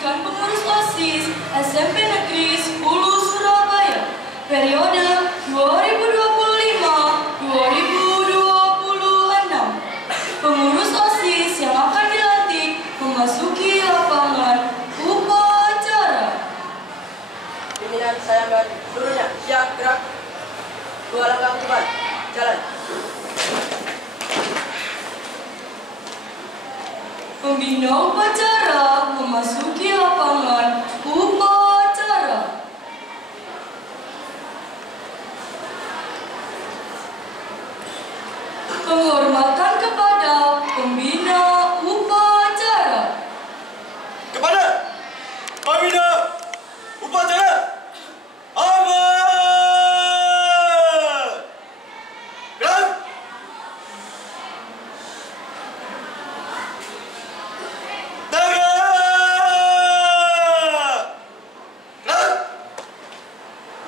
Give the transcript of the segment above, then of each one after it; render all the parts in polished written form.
pelantikan pengurus OSIS SMP Negeri 10 Surabaya periode 2025-2026. Pengurus OSIS yang akan dilantik memasuki lapangan upacara. Pimpinan saya mbak seluruhnya siap gerak. 2 langkah ke depan, jalan. Pembina upacara memasuki lapangan upacara. Penghormatan kepada pembina upacara. Kepada pembina upacara, aman. Gerak.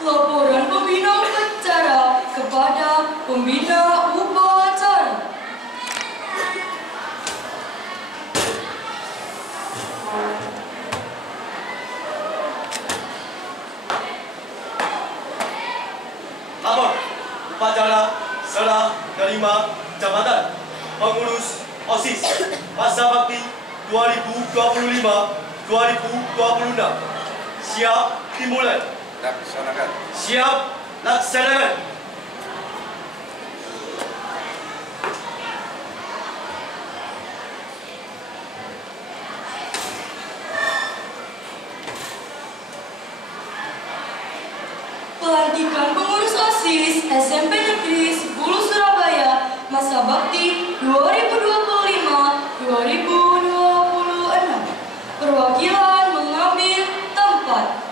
Laporan pembina upacara kepada pembina upacara. Lapor upacara serah terima jabatan pengurus OSIS masa bakti 2025-2026. Siap dimulai. Laksanakan. Siap laksanakan. Pelantikan pengurus OSIS SMP Negeri 10 Surabaya masa bakti 2025-2026. Perwakilan mengambil tempat.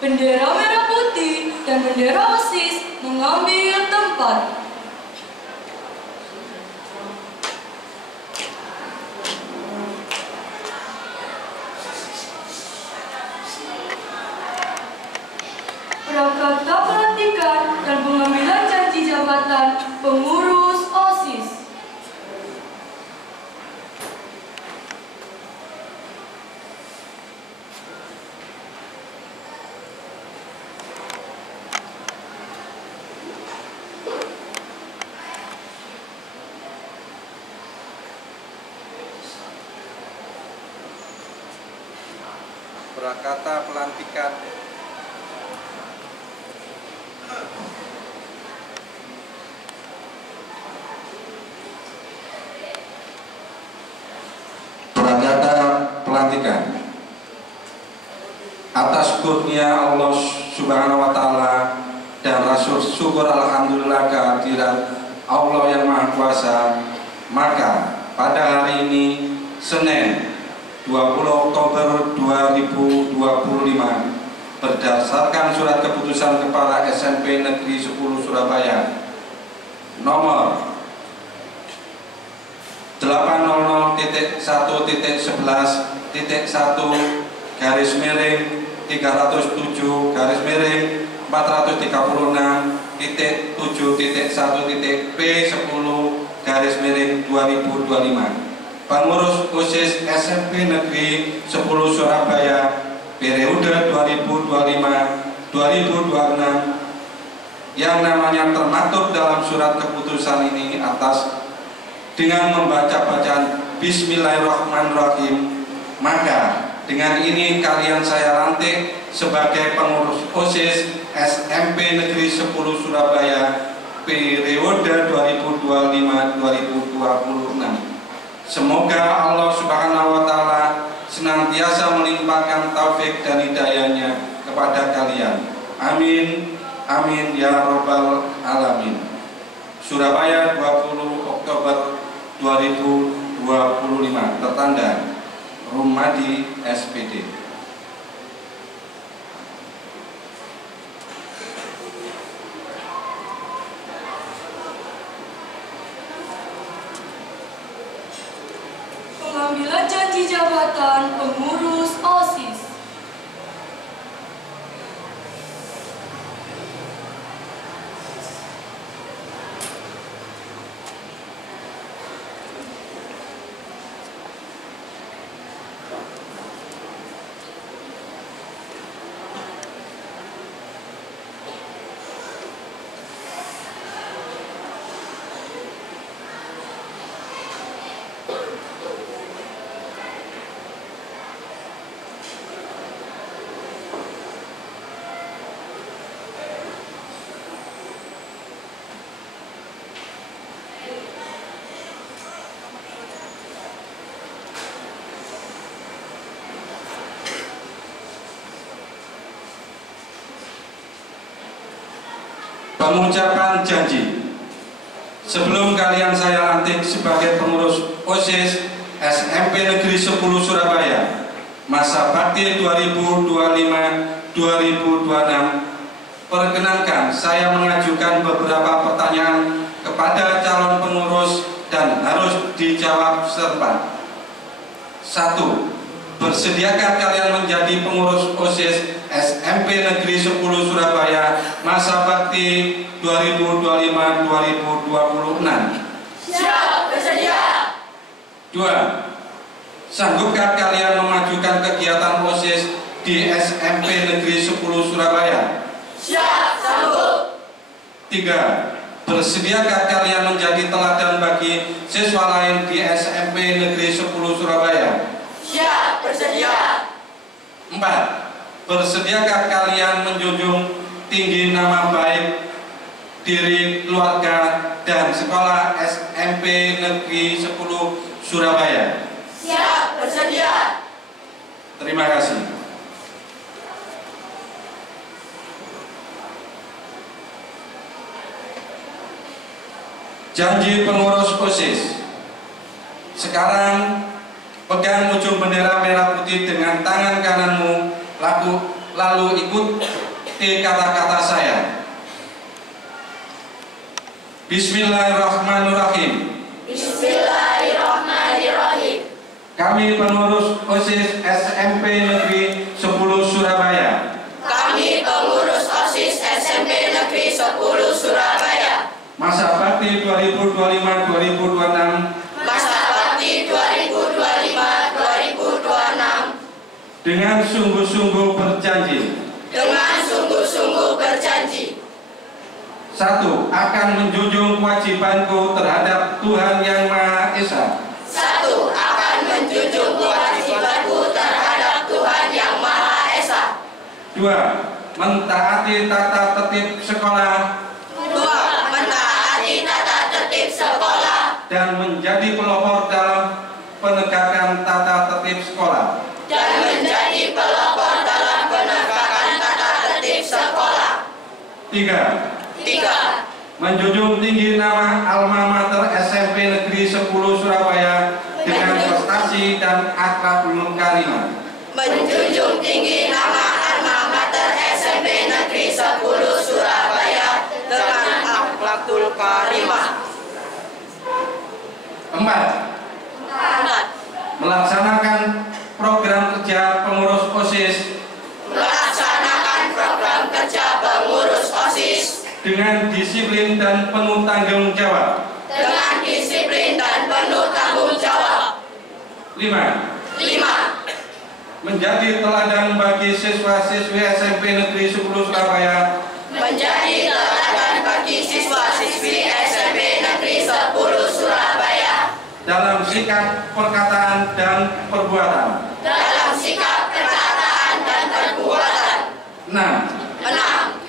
Bendera merah putih dan bendera OSIS mengambil tempat. Prakata pelantikan dan pengambilan janji jabatan pengurus OSIS. Prakata pelantikan. Prakata pelantikan. Atas kurnia Allah Subhanahu wa Ta'ala dan Rasul, syukur alhamdulillah kehadirat Allah yang Maha Kuasa, maka pada hari ini Senin 20 Oktober 2025 berdasarkan surat keputusan Kepala SMP Negeri 10 Surabaya nomor 800.1/377-309-337-P10-P10-2025 pengurus OSIS SMP Negeri 10 Surabaya periode 2025-2026 yang namanya termaktub dalam surat keputusan ini atas dengan membaca bacaan Bismillahirrahmanirrahim, maka dengan ini kalian saya lantik sebagai pengurus OSIS SMP Negeri 10 Surabaya periode 2025-2026. Semoga Allah Subhanahu wa Ta'ala senantiasa melimpahkan taufik dan hidayahnya kepada kalian. Amin. Amin ya Rabbal Alamin. Surabaya 20 Oktober 2025. Tertanda Rumadi SPD. Pengambilan janji jabatan pengurus OSIS. Pengucapan janji. Sebelum kalian saya lantik sebagai pengurus OSIS SMP Negeri 10 Surabaya masa bakti 2025-2026, perkenankan saya mengajukan beberapa pertanyaan kepada calon pengurus dan harus dijawab serempak. 1. Bersediakah kalian menjadi pengurus OSIS SMP Negeri 10 Surabaya masa bakti 2025-2026? Siap, bersedia. 2. Sanggupkah kalian memajukan kegiatan OSIS di SMP Negeri 10 Surabaya? Siap, sanggup. 3. Bersediakah kalian menjadi teladan bagi siswa lain di SMP Negeri 10 Surabaya? Siap, bersedia. 4. Bersediakah kalian menjunjung tinggi nama baik diri, keluarga, dan sekolah SMP Negeri 10 Surabaya? Siap, bersedia. Terima kasih. Janji pengurus OSIS. Sekarang pegang ujung bendera merah putih dengan tangan kananmu, lalu ikuti kata-kata saya. Bismillahirrahmanirrahim. Bismillahirrahmanirrahim. Kami pengurus OSIS SMP Negeri 10 Surabaya. Kami pengurus OSIS SMP Negeri 10 Surabaya. Masa bakti 2025-2026. Masa bakti 2025-2026. Dengan sungguh-sungguh berjanji. Dengan sungguh-sungguh berjanji. 1. Akan menjunjung kewajibanku terhadap Tuhan Yang Maha Esa. 1. Akan menjunjung kewajibanku terhadap Tuhan Yang Maha Esa. 2. Mentaati tata tertib sekolah. 2. Mentaati tata tertib sekolah. Dan menjadi pelopor dalam penegakan tata tertib sekolah. Dan menjadi pelopor dalam penegakan tata tertib sekolah. 3. 3. Menjunjung tinggi nama alma mater SMP Negeri 10 Surabaya dengan prestasi dan akhlakul karimah. Menjunjung tinggi nama alma mater SMP Negeri 10 Surabaya dengan akhlakul karimah. 4. 4. Melaksanakan program kerja pengurus OSIS. Melaksanakan program kerja pengurus OSIS Dengan disiplin dan penuh tanggung jawab. dengan disiplin dan penuh tanggung jawab. 5. 5. Menjadi teladan bagi siswa-siswi SMP Negeri 10 Surabaya. Menjadi teladan bagi siswa-siswi SMP Negeri 10 Surabaya Dalam sikap, perkataan, dan perbuatan. dalam sikap, perkataan, dan perbuatan. 6. 6.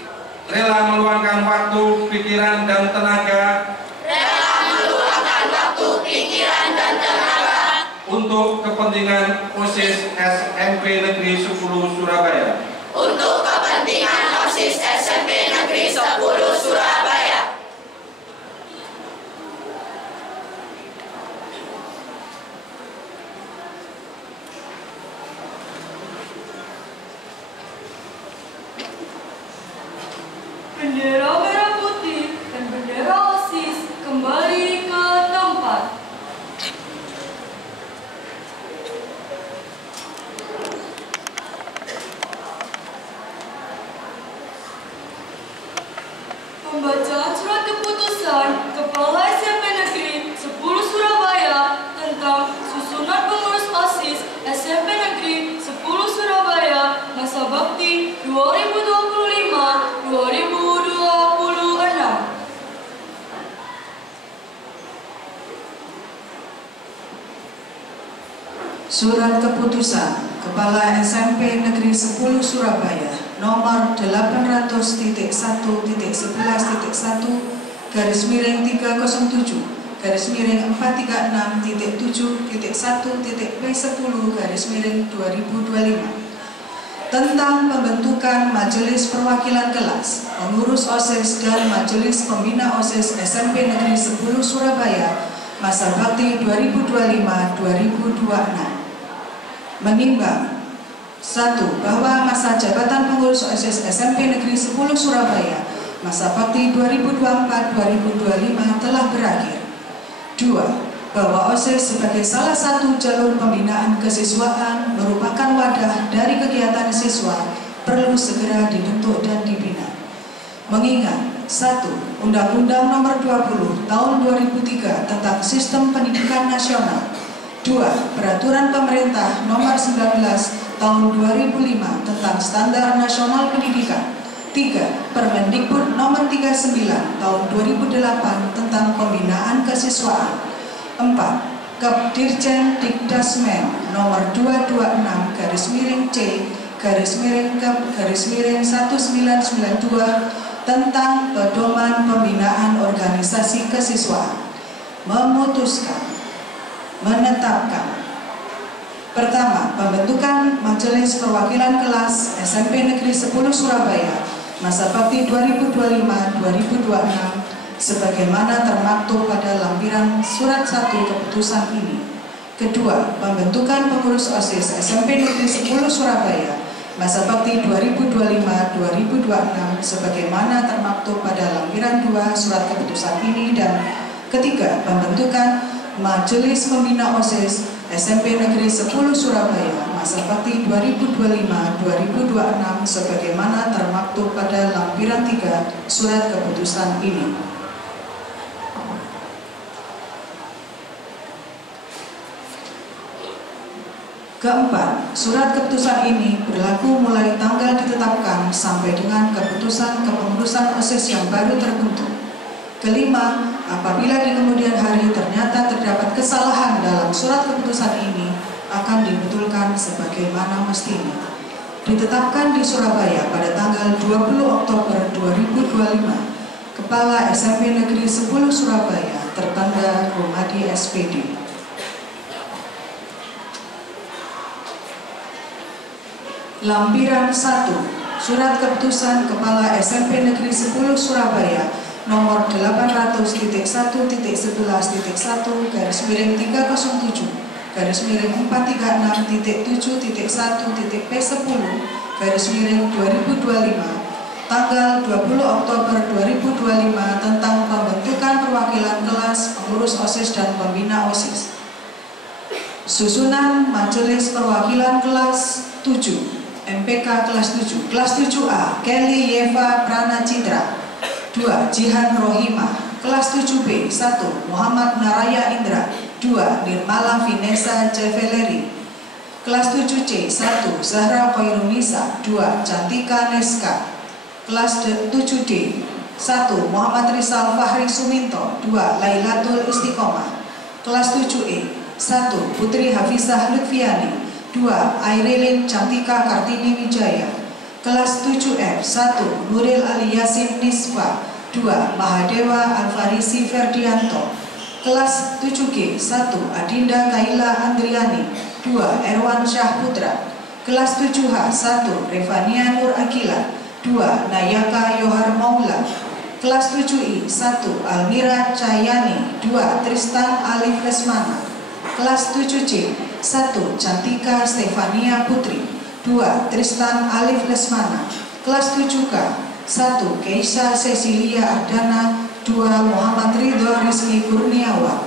Rela meluangkan waktu, pikiran, dan tenaga Rela meluangkan waktu, pikiran, dan tenaga untuk kepentingan OSIS SMP Negeri 10 Surabaya. untuk kepentingan OSIS SMP Negeri 10 Surabaya. Bendera merah putih dan bendera OSIS kembali ke tempat. Pembacaan surat keputusan Kepala SMP Negeri 10 Surabaya tentang susunan pengurus OSIS SMP Negeri 10 Surabaya masa bakti 2025-2026. Surat Keputusan Kepala SMP Negeri 10 Surabaya nomor 800.800/307/436.1.P10/2025 tentang pembentukan Majelis Perwakilan Kelas, Pengurus OSIS dan Majelis Pembina OSIS SMP Negeri 10 Surabaya masa bakti 2025-2026. Menimbang 1. Bahwa masa jabatan pengurus OSIS SMP Negeri 10 Surabaya masa bakti 2024-2025 telah berakhir. 2. Bahwa OSIS sebagai salah satu jalur pembinaan kesiswaan merupakan wadah dari kegiatan siswa perlu segera dibentuk dan dibina. Mengingat 1. Undang-Undang Nomor 20 Tahun 2003 tentang Sistem Pendidikan Nasional. 2. Peraturan Pemerintah Nomor 19 Tahun 2005 tentang Standar Nasional Pendidikan. 3. Permendikbud Nomor 39 Tahun 2008 tentang Pembinaan Kesiswaan. 4. Kepdirjen Dikdasmen Nomor 226-C/Kep/1992 tentang Pedoman Pembinaan Organisasi Kesiswaan. Memutuskan, menetapkan. Pertama, pembentukan Majelis Perwakilan Kelas SMP Negeri 10 Surabaya masa bakti 2025-2026 sebagaimana termaktub pada lampiran surat 1 keputusan ini. Kedua, pembentukan pengurus OSIS SMP Negeri 10 Surabaya masa bakti 2025-2026 sebagaimana termaktub pada lampiran 2 surat keputusan ini. Dan ketiga, pembentukan Majelis Pembina OSIS SMP Negeri 10 Surabaya masa bakti 2025-2026 sebagaimana termaktub pada lampiran 3 surat keputusan ini. Keempat, surat keputusan ini berlaku mulai tanggal ditetapkan sampai dengan keputusan kepengurusan OSIS yang baru terbentuk. Kelima, apabila di kemudian hari ternyata terdapat kesalahan dalam surat keputusan ini, akan dibetulkan sebagaimana mestinya. Ditetapkan di Surabaya pada tanggal 20 Oktober 2025, Kepala SMP Negeri 10 Surabaya, tertanda Rumadi SPD. Lampiran 1. Surat Keputusan Kepala SMP Negeri 10 Surabaya nomor 800.1.311.336.7.1.P10 tanggal 20 Oktober 2025 tentang pembentukan perwakilan kelas, pengurus OSIS dan pembina OSIS. Susunan Majelis Perwakilan Kelas 7 MPK kelas 7. Kelas 7A Kelly Yeva Prana Citra. 2. Jihan Rohimah. Kelas 7B 1. Muhammad Naraya Indra. 2. Nirmala Vinesa Ceveleri. Kelas 7C 1. Zahra Khairunisa. 2. Cantika Neska. Kelas 7D 1. Muhammad Rizal Fahri Suminto. 2. Lailatul Istiqomah. Kelas 7E 1. Putri Hafizah Lutfiani. 2. Airilin Cantika Kartini Wijaya. Kelas 7F 1. Nuril Ali Yasin Nisfa. 2. Mahadewa Alfarisi Ferdianto. Kelas 7G 1. Adinda Kaila Andriani. 2. Erwan Syah Putra. Kelas 7H 1. Revania Nur Akila. 2. Nayaka Yohar Maula. Kelas 7I 1. Almira Cahyani. 2. Tristan Alif Lesmana. Kelas 7C 1. Cantika Stefania Putri. 2. Tristan Alif Lesmana. Kelas 7K 1. Keisha Cecilia Ardana. 2. Muhammad Ridho Rizky Kurniawan.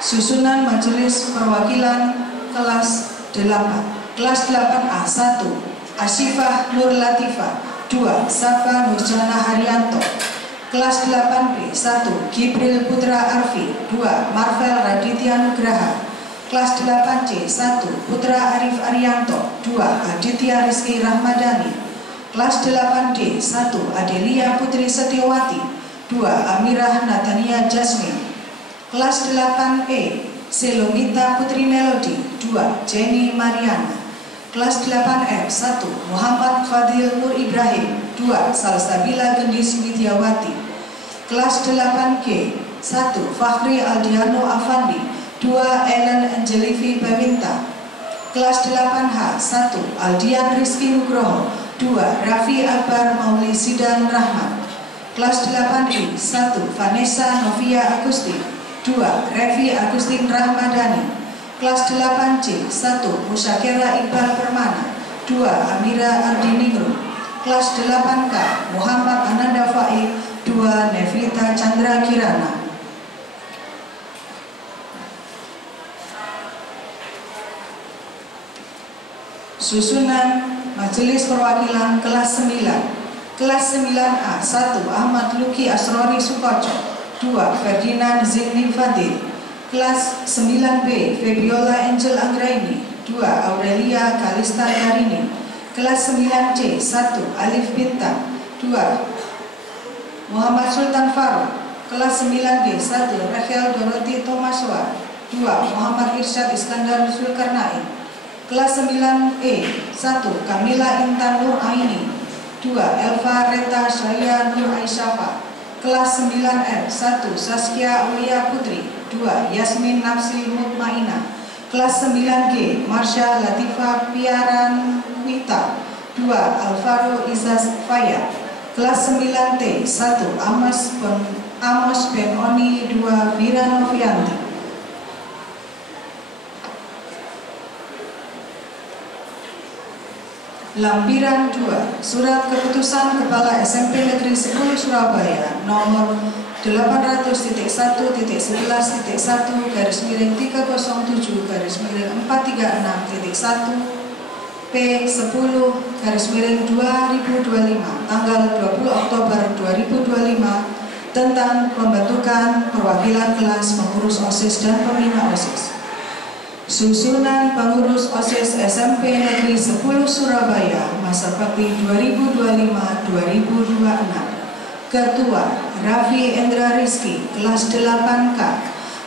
Susunan Majelis Perwakilan Kelas 8. Kelas 8A 1. Asifah Nur Latifah. 2. Safa Nurjana Haryanto. Kelas 8B 1. Gibril Putra Arfi. 2. Marvel Raditya Nugraha. Kelas 8C 1. Putra Arif Arianto. 2. Aditya Rizky Rahmadani. Kelas 8D 1. Adelia Putri Setiawati. 2. Amirah Natania Jasmine. Kelas 8E Selomita Putri Melody. 2. Jenny Mariana. Kelas 8F 1. Muhammad Fadil Nur Ibrahim. 2. Salsabila Gendis Widyawati. Kelas 8G 1. Fakhri Aldiano Afandi. 2. Ellen Angelivi Bawinta. Kelas 8H 1. Aldian Rizky Nugroho. 2. Raffi Akbar Mauli Sidan Rahman. Kelas 8I 1. Vanessa Novia Agusti. 2. Revi Agustin Rahmadani. Kelas 8C 1. Musyakira Iqbal Permana. 2. Amira Ardiningrum. Kelas 8K Muhammad Ananda Faik. 2. Nevita Chandra Kirana. Susunan Majelis Perwakilan kelas 9. Kelas 9A 1. Ahmad Luki Asrori Sukoco. 2. Ferdinand Zilni Fadil. Kelas 9B Febiola Angel Anggraini. 2. Aurelia Kalista Yarini. Kelas 9C 1. Alif Bintang. 2. Muhammad Sultan Faruk. Kelas 9D 1. Rachel Dorothy Thomaswa. 2. Muhammad Irsyad Iskandar Zulkarnain. Kelas 9E 1. Kamila Intan Nur Aini. 2. Elva Reta Syaya Nur Aisyafa. Kelas 9F 1. Saskia Aulia Putri. 2. Yasmin Nafsi Mutmainah. Kelas 9G Marsha Latifa Piaran Wita. 2. Alvaro Izaz Faya. Kelas 9T 1. Amos Ben Oni. 2. Vira Novianti. Lampiran 2. Surat Keputusan Kepala SMP Negeri 10 Surabaya nomor 800.1.307/336/436 P10/2025 tanggal 20 Oktober 2025 tentang pembentukan perwakilan kelas pengurus OSIS dan pembina OSIS. Susunan pengurus OSIS SMP Negeri 10 Surabaya masa bakti 2025-2026. Ketua Raffi Endra Rizky, kelas 8K.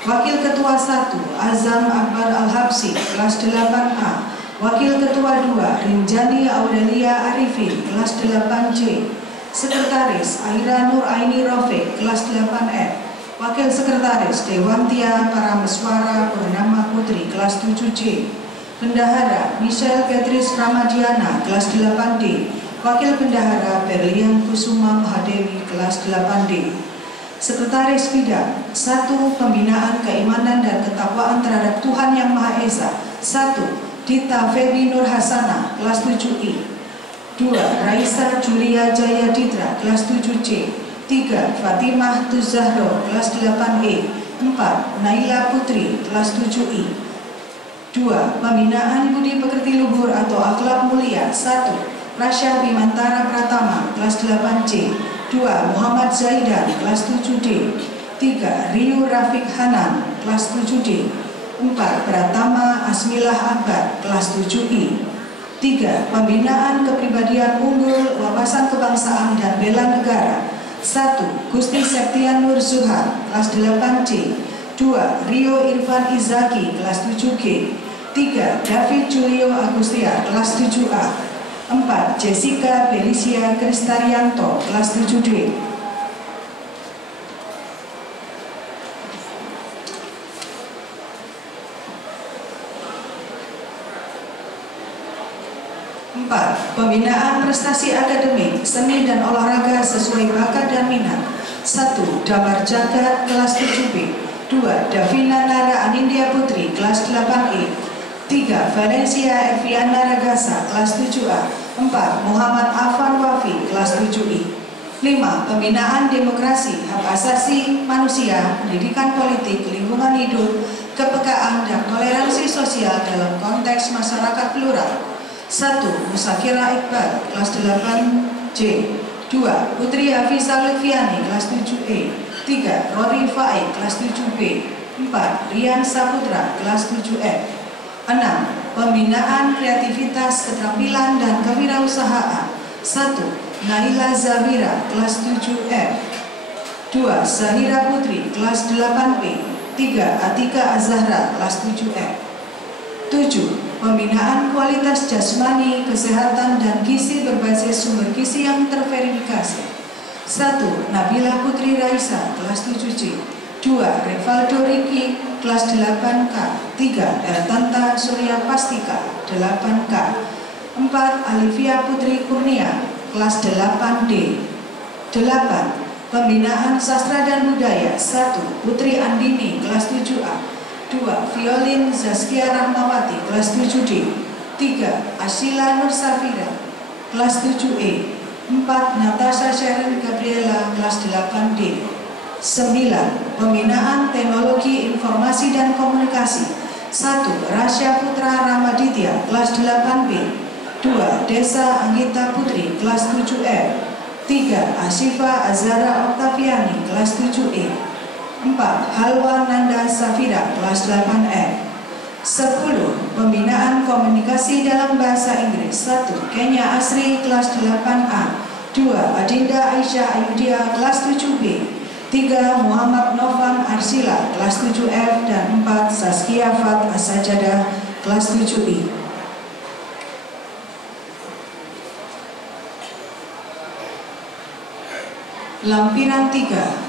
Wakil Ketua 1 Azam Akbar Al-Habsi, kelas 8A. Wakil Ketua 2 Rinjani Aurelia Arifin, kelas 8C. Sekretaris Aira Nur Aini Rofik, kelas 8F. Wakil Sekretaris Dewantia Parameswara Purnama Putri, kelas 7C. Bendahara Michelle Beatrice Ramadiana, kelas 8D. Wakil Bendahara Berlian Kusuma Mahadewi, kelas 8D. Sekretaris Bidang 1. Pembinaan Keimanan dan Ketakwaan terhadap Tuhan Yang Maha Esa. 1. Dita Febi Nur Hasanah, kelas 7I. 2. Raisa Julia Jaya Ditra, kelas 7C. 3. Fatimah Tuzahro, kelas 8E. 4. Naila Putri, kelas 7I. 2. Pembinaan Budi Pekerti Luhur atau Akhlak Mulia. 1. Rasya Bimantara Pratama, kelas 8C. 2. Muhammad Zaidan, kelas 7D. 3. Riu Rafiq Hanan, kelas 7D. 4. Pratama Asmilah Akbar, kelas 7I. 3. Pembinaan kepribadian unggul, wawasan kebangsaan dan bela negara. 1. Gusti Septian Nur Zuhar, kelas 8C. 2. Rio Irfan Izaki, kelas 7G. 3. David Julio Agustia, kelas 7A. 4. Jessica Belisia Kristarianto, kelas 7D. 4. Pembinaan prestasi akademik, seni dan olahraga sesuai bakat dan minat. 1. Damar Jagat, kelas 7B. 2. Davina Nara Anindya Putri, kelas 8E. 3. Valencia Eviana Ragasa, kelas 7A. 4. Muhammad Afan Wafi, kelas 7I. 5. Pembinaan demokrasi, hak asasi manusia, pendidikan politik, lingkungan hidup, kepekaan dan toleransi sosial dalam konteks masyarakat plural. 1. Musakira Iqbal, kelas 8C. 2. Putri Hafizah Lutfiani, kelas 7E. 3. Rory Faik, kelas 7B. 4. Rian Saputra, kelas 7F. 6. Pembinaan kreativitas, keterampilan, dan kewirausahaan. 1. Naila Zawira, kelas 7F. 2. Zahira Putri, kelas 8B. 3. Atika Azahra, kelas 7F. 7. Pembinaan kualitas jasmani, kesehatan, dan gizi berbasis sumber gizi yang terverifikasi. 1. Nabila Putri Raisa, kelas 7C. 2. Revaldo Riki, kelas 8K. 3. Ertanta Surya Pastika, 8K. 4. Alivia Putri Kurnia, kelas 8D. 8. Pembinaan Sastra dan Budaya. 1. Putri Andini, kelas 7A. 2. Violin Zaskia Rahmawati, kelas 7D. 3. Asyila Nur Safira, kelas 7E. 4. Natasha Sharon Gabriela, kelas 8D. 9. Pembinaan Teknologi Informasi dan Komunikasi. 1. Rasya Putra Ramaditya, kelas 8B. 2. Desa Anggita Putri, kelas 7F. 3. Asyifa Azara Oktaviani, kelas 7E. 4. Halwa Nanda Safira, kelas 8F. 10. Pembinaan Komunikasi dalam Bahasa Inggris. 1. Kenya Asri, kelas 8A. 2. Adinda Aisyah Ayudia, kelas 7B. 3. Muhammad Novan Arsila, kelas 7F. Dan 4. Saskia Fat Asajadah, kelas 7I. Lampiran 3.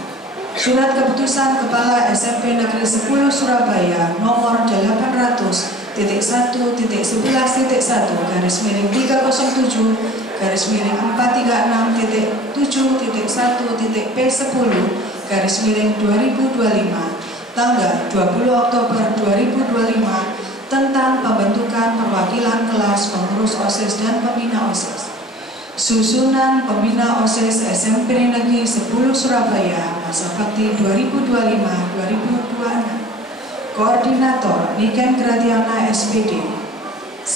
Surat Keputusan Kepala SMP Negeri 10 Surabaya nomor 800.301-360-350.7.P10-2025 tanggal 20 Oktober 2025 tentang pembentukan perwakilan kelas pengurus OSIS dan pembina OSIS. Susunan pembina OSIS SMP Negeri 10 Surabaya masa bakti 2025-2026. Koordinator Niken Gratiana SPD. 1.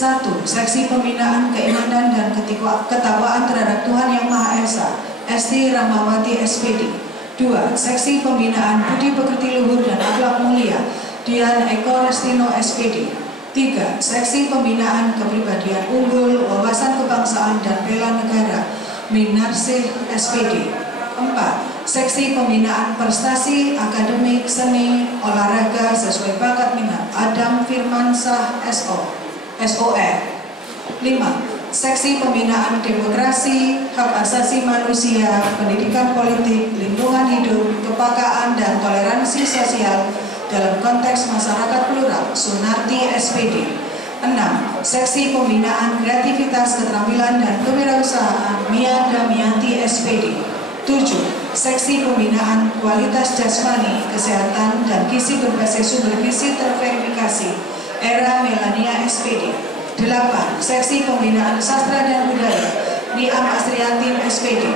Seksi Pembinaan Keimanan dan Ketakwaan Terhadap Tuhan Yang Maha Esa Esti Ramawati SPD. 2. Seksi Pembinaan Budi Pekerti Luhur dan Akhlak Mulia Dian Eko Restino SPD. 3. Seksi Pembinaan Kepribadian Unggul, Wawasan Kebangsaan dan Bela Negara Minarsih SPD. 4. Seksi Pembinaan Prestasi Akademik Seni Olahraga sesuai bakat minat Adam Firmansyah SOE. 5. Seksi Pembinaan Demokrasi, Hak Asasi Manusia, Pendidikan Politik, Lingkungan Hidup, Kepekaan dan Toleransi Sosial dalam konteks masyarakat plural Sunarti SPD. 6. Seksi Pembinaan Kreativitas, Keterampilan dan Kewirausahaan Mia Damianti SPD. 7. Seksi Pembinaan Kualitas Jasmani, Kesehatan dan Gizi berbasis sumber gizi terverifikasi Era Melania SPD. 8. Seksi Pembinaan Sastra dan Budaya Niam Asriatin SPD.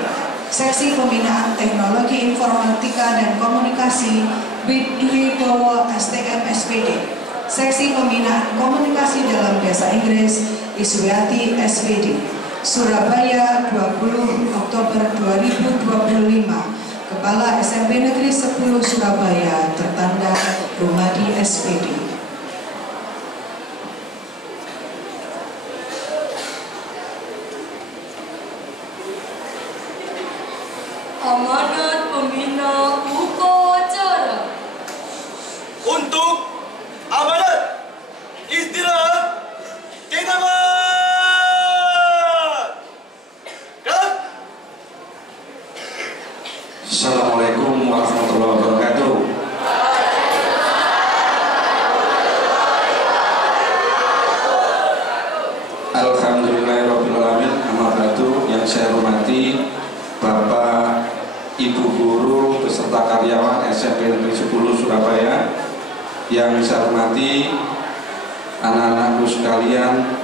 Seksi Pembinaan Teknologi Informatika dan Komunikasi Dwi Bowo STM SPD. Seksi Pembinaan Komunikasi dalam Bahasa Inggris Iswiati SPD. Surabaya 20 Oktober 2025. Kepala SMP Negeri 10 Surabaya tertanda Rumadi SPD. Amanat Pembina Upacara. Untuk amanat istirahat kita Assalamualaikum warahmatullahi wabarakatuh. Alhamdulillahirrahmanirrahim. Amanatu yang saya hormati Bapak Ibu Guru beserta karyawan SMP Negeri 10 Surabaya, yang saya hormati anak-anakku sekalian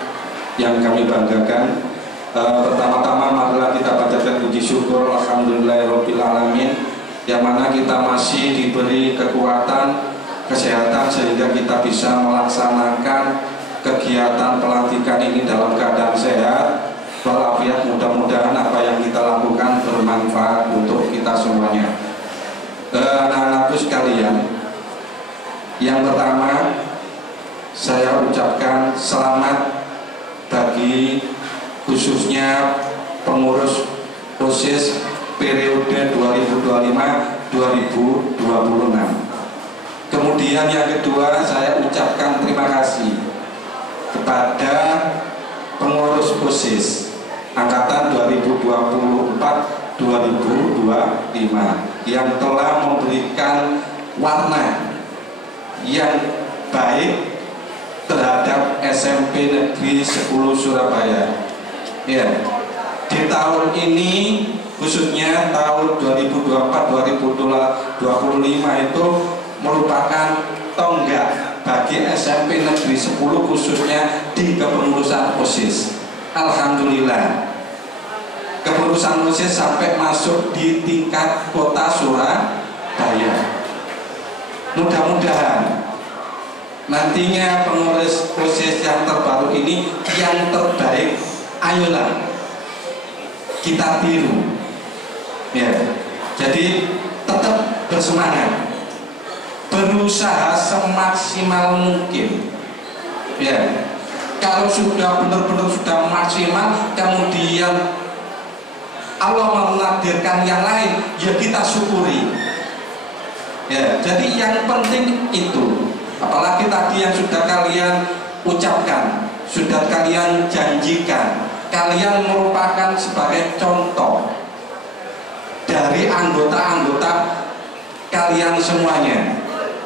yang kami banggakan. Pertama-tama marilah kita panjatkan puji syukur alhamdulillahirobbilalamin, yang mana kita masih diberi kekuatan, kesehatan sehingga kita bisa melaksanakan kegiatan pelantikan ini dalam keadaan sehat walafiat. Mudah-mudahan apa yang kita lakukan bermanfaat untuk kita semuanya. Anak-anakku sekalian, yang pertama saya ucapkan selamat bagi khususnya pengurus OSIS periode 2025-2026. Kemudian yang kedua, saya ucapkan terima kasih kepada pengurus OSIS angkatan 2024-2025 yang telah memberikan warna yang baik terhadap SMP Negeri 10 Surabaya. Ya, di tahun ini khususnya tahun 2024-2025 itu merupakan tonggak bagi SMP Negeri 10 khususnya di kepengurusan OSIS. Alhamdulillah, kepengurusan OSIS sampai masuk di tingkat kota Surabaya. Mudah-mudahan nantinya pengurus OSIS yang terbaru ini yang terbaik, ayolah kita tiru. Ya, jadi tetap bersemangat, berusaha semaksimal mungkin. Ya, kalau sudah benar-benar sudah maksimal, kemudian Allah menakdirkan yang lain, ya kita syukuri. Ya, jadi yang penting itu, apalagi tadi yang sudah kalian ucapkan, sudah kalian janjikan, kalian merupakan sebagai contoh dari anggota-anggota kalian semuanya.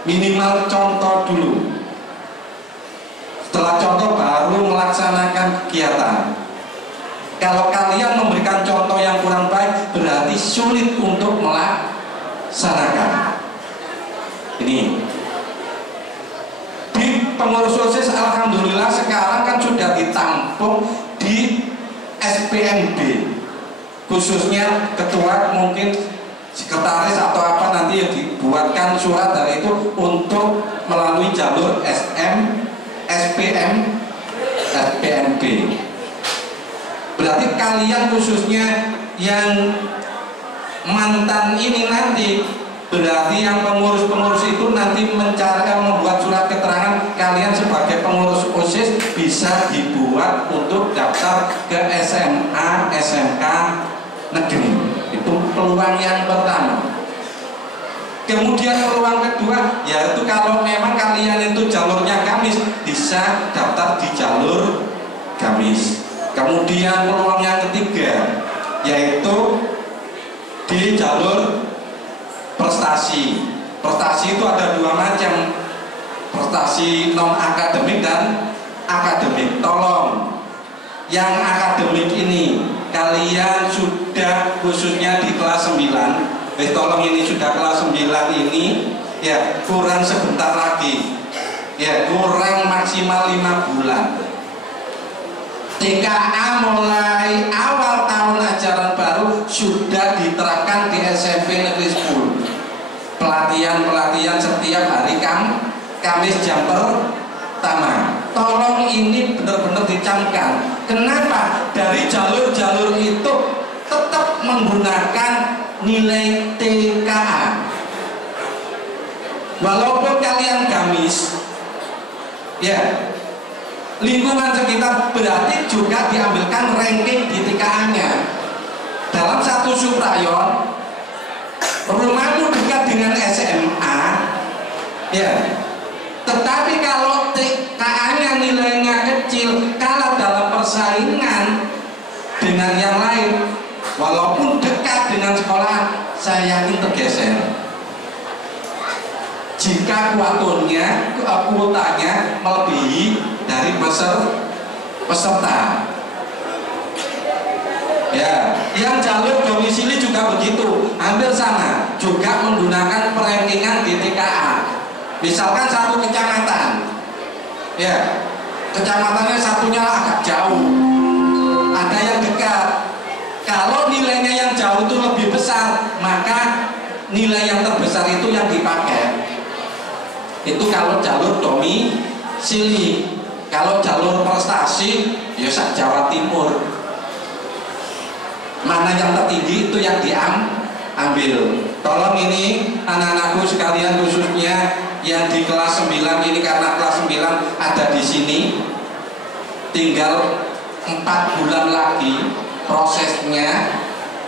Minimal contoh dulu, setelah contoh baru melaksanakan kegiatan. Kalau kalian memberikan contoh yang kurang baik, berarti sulit untuk melaksanakan. Ini di pengurus OSIS, alhamdulillah sekarang kan sudah ditampung di SPMB, khususnya ketua, mungkin sekretaris atau apa nanti yang dibuatkan surat dari itu untuk melalui jalur SPMB. Berarti kalian khususnya yang mantan ini nanti, berarti yang pengurus-pengurus itu nanti mencari membuat surat keterangan kalian sebagai pengurus OSIS bisa dibuat untuk daftar ke SMA, SMK negeri. Itu peluang yang pertama. Kemudian peluang kedua, yaitu kalau memang kalian itu jalurnya Gamis, bisa daftar di jalur Gamis. Kemudian peluang yang ketiga, yaitu di jalur prestasi. Prestasi itu ada dua macam, prestasi non akademik dan akademik. Tolong yang akademik ini kalian sudah khususnya di kelas 9, tolong ini sudah kelas 9 ini ya, kurang sebentar lagi ya, kurang maksimal 5 bulan. TKA mulai awal tahun ajaran baru sudah diterapkan di SMP Negeri 10. Pelatihan setiap hari Kamis jam pertama. Tolong ini benar-benar dicamkan. Kenapa? Dari jalur-jalur itu tetap menggunakan nilai TKA. Walaupun kalian Gamis, ya, lingkungan sekitar berarti juga diambilkan ranking di TKA-nya. Dalam satu subrayon, rumahmu dekat dengan SMA, ya, tetapi kalau TKA-nya nilainya kecil, kalah dalam persaingan dengan yang lain, walaupun dekat dengan sekolah, saya yakin tergeser. Jika kuotanya melebihi dari peserta. Ya, yang jalur domisili juga begitu, hampir sama, juga menggunakan perankingan di TKA. Misalkan satu kecamatan, ya, kecamatannya satunya agak jauh, ada yang dekat. Kalau nilainya yang jauh itu lebih besar, maka nilai yang terbesar itu yang dipakai. Itu kalau jalur domisili. Kalau jalur prestasi, ya Jawa Timur. Mana yang tertinggi itu yang diambil. Tolong ini anak-anakku sekalian, khususnya yang di kelas 9 ini, karena kelas 9 ada di sini, tinggal 4 bulan lagi prosesnya.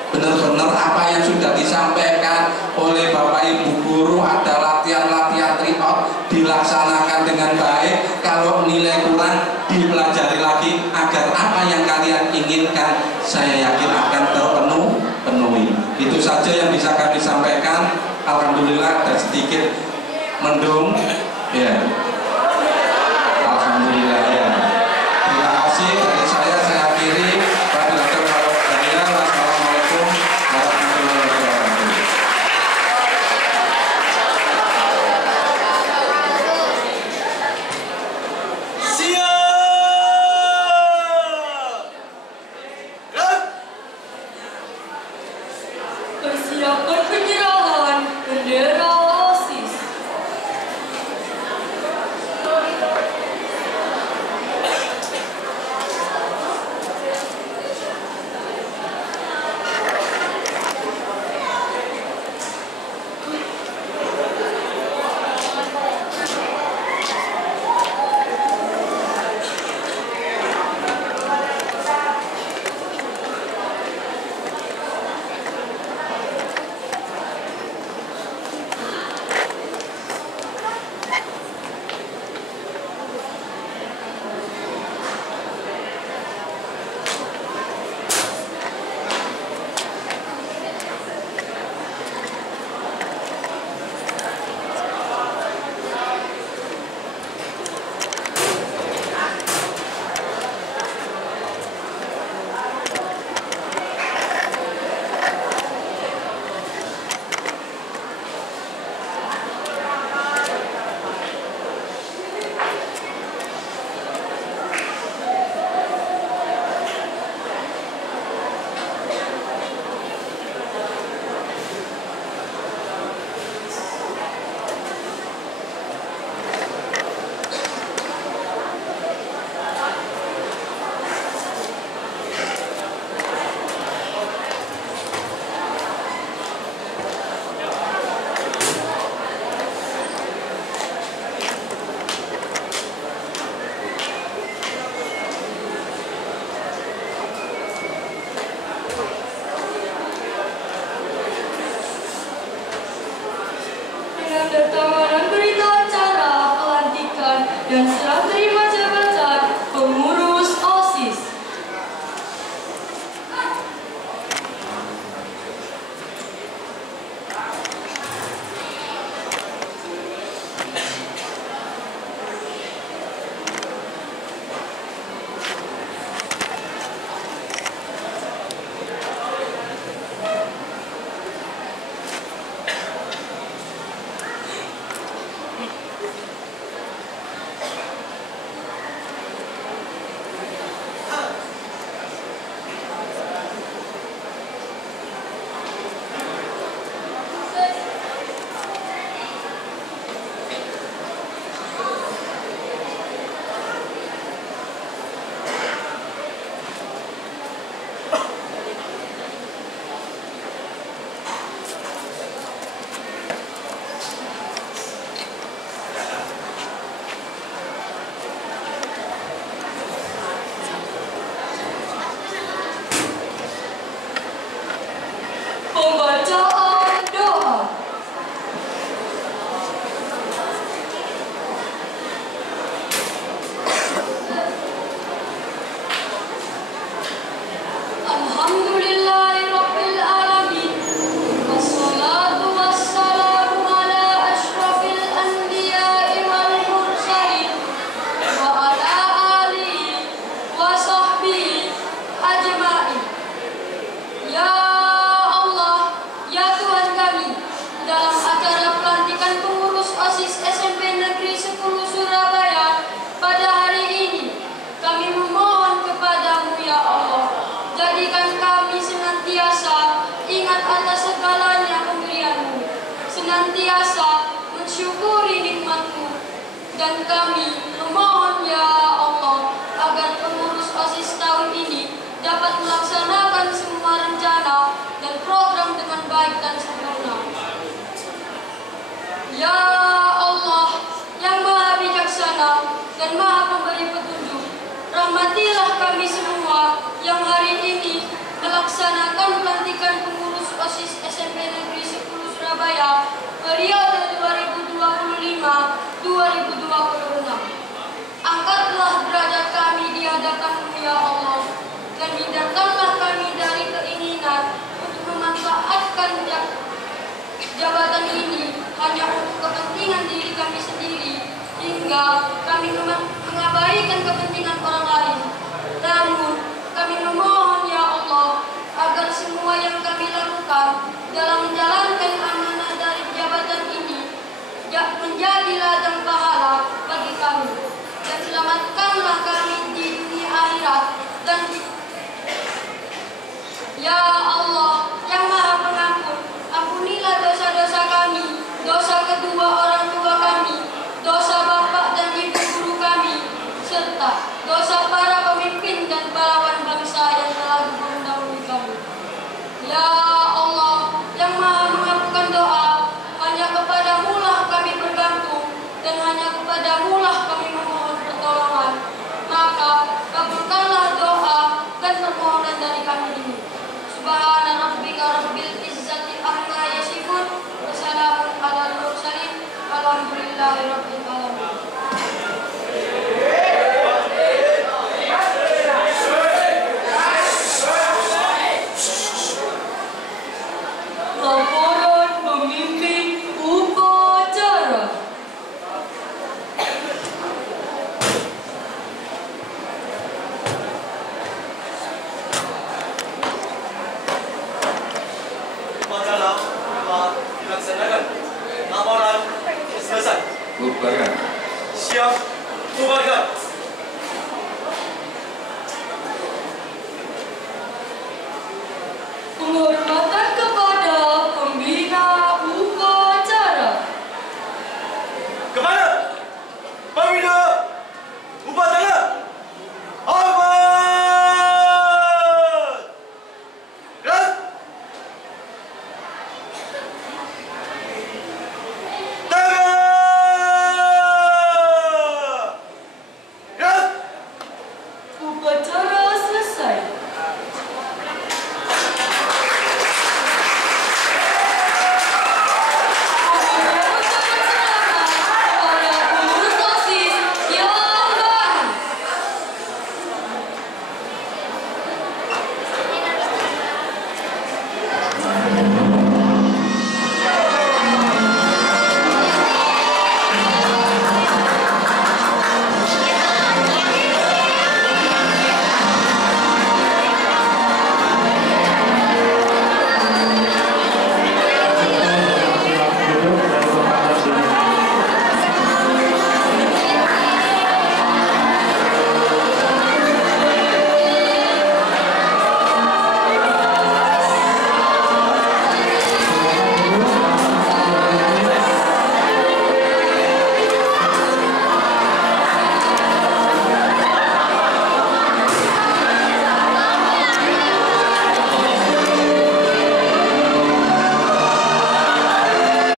Benar-benar apa yang sudah disampaikan oleh Bapak Ibu guru, ada latihan-latihan tryout dilaksanakan dengan baik. Kalau nilai kurang, dipelajari lagi agar apa yang kalian inginkan, saya yakin akan terpenuhi. Itu saja yang bisa kami sampaikan. Alhamdulillah, dan sedikit Mendung, ya. Alhamdulillah ya. Terima kasih dari saya akhiri. Wassalamualaikum warahmatullahi wabarakatuh. Siap! Gerak! Persiapan penyerahan bendera OSIS. Penandatanganan berita acara pelantikan dan serah terima jabatan pengurus OSIS. Pembacaan doa. Alhamdulillahirabbil alamin. Wassalatu wassalamu ala asyrafil anbiya'i wal mursalin wa ala alihi wa sahbihi ajma'in. Ya Allah, ya Tuhan kami, dalam acara pelantikan pengurus OSIS SMP Negeri 10 Surabaya pada hari ini, kami memohon kepadamu ya Allah, jadikan kami senantiasa ingat atas segalanya pemberianmu, senantiasa mensyukuri nikmatmu, dan kami memohon ya Allah agar pengurus OSIS tahun ini dapat melaksanakan semua rencana dan program dengan baik dan sempurna. Ya Allah, yang Maha Bijaksana dan Maha Pemberi Petunjuk, rahmatilah kami semua yang hari ini melaksanakan pelantikan pengurus OSIS SMP Negeri 10 Surabaya periode 2025-2026. Angkatlah derajat kami di hadapan-Mu ya Allah, dan hindarkanlah kami dari keinginan untuk memanfaatkan jabatan ini hanya untuk kepentingan diri sehingga kami mengabaikan kepentingan orang lain. Namun, kami memohon ya Allah agar semua yang kami lakukan dalam menjalankan amanah dari jabatan ini menjadi ladang pahala bagi kami, dan selamatkanlah kami di dunia akhirat. Dan ya Allah yang Maha Pengampun, ampunilah dosa-dosa kami, dosa kedua orang tua kami, dosa bapak dan ibu guru kami, serta dosa para pemimpin dan pahlawan bangsa yang telah mendahului kami. Ya Allah yang Maha mengabulkan doa, hanya kepadamu-lah kami bergantung dan hanya kepadamu-lah kami memohon pertolongan. Maka kabulkanlah doa dan permohonan dari kami ini. Subhana rabbika rabbil izzati amma yasifun wa salamun alal mursalin walhamdulillahi rabbil alamin. Laporan pemimpin upacara. Upacara telah dilaksanakan. Laporan selesai. Bubarkan. Siap, bubarkan.